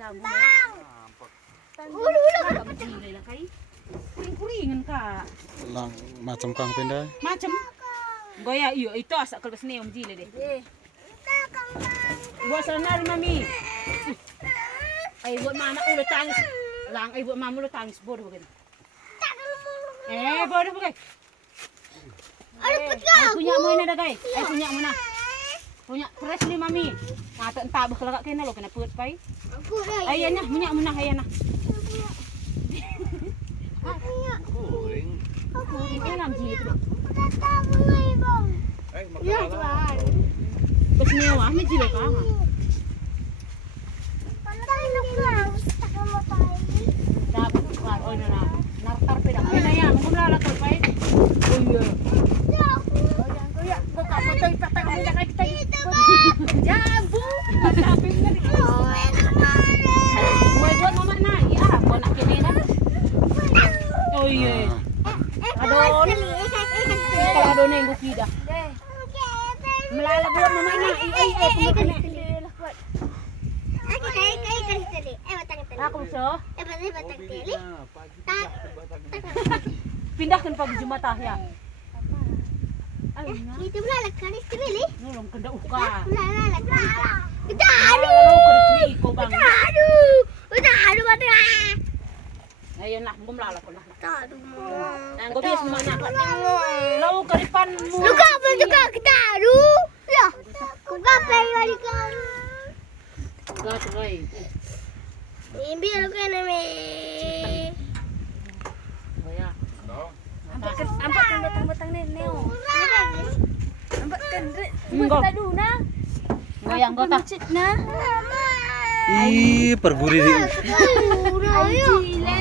jambu. Udah. Gila lah kai. Kuring-kuringan ka. Lang macam kang pindah. Macam goya iyo itu asak kalau sini om jile deh. Buat sana mami. Ay buat mama udah tangis. Lang ay buat mama udah tangis bodoh begini. Bodoh begini. Ay punya mo na dagay. Ay punya mo na. Punya fresh ni mami. Ngata entah bakal kena lo kena puut pai. Ay yan na, punya mo na ayan na. Ini nam jile tu. Bes mewah ni jile ka. Dapat keluar oh na. Nartar peda. Ay na yan, mong lalakal pai. Oh iya. Jambu. Tapi na di. Buat mama na. Ya, mo nak kini na. Oh iya. Adon. Kalau adon yang bukida. Melala buat mama na. Aku so. Pindahkan pagi Jumatah ya. Itu belalak kan istri Nolong kenda uka. belalak. Aduh, mati. Ayun lah, gumlala ko lah. Aduh. Ang gobi mana? Law karipan mo. Luka apa juga kita aduh. Ya. Kuka payari kan. Gat gai. Imbi luka nami. Oh ya. Ampak kan batang-batang neneo. Ampak kan Engko. tadu na. Goyang gota. Cit na. Ih, perguri di. Jile.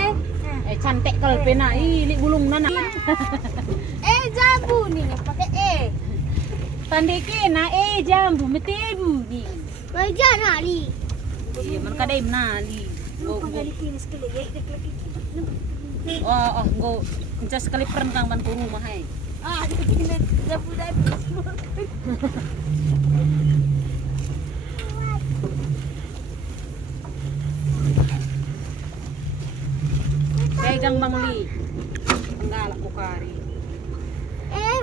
Cantik kalpena. Li bulung nana. Jambu nih pakai Tandike na jambu metebu ni. Wajan hari. Iya man kadai na li. Panggali kinis kali ya idak lagi. Go just sekali pern kang man rumah hai. Dikit dapu-dapu. Kay gang mangli. Ngalak ko kari.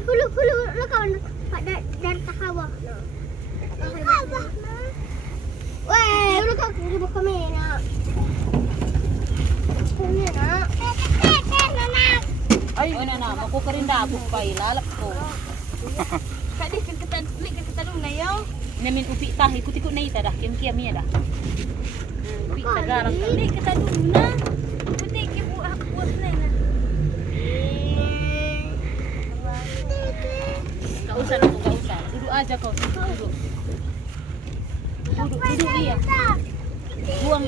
Hulu lo kawan dan takawah. Weh, udah kau kiri buka mana? Ay, na, makukarinda ako pa ilalap ko. Kadi kan kita dulu na yo. Namin upi tah, ikut-ikut na ita dah, kiam-kiam ya dah. Upi tagarang Kali kita dulu na. Puti ki buah na na. Gak usah aku, gak usah. Duduk aja kau, duduk. Duduk iya. Buang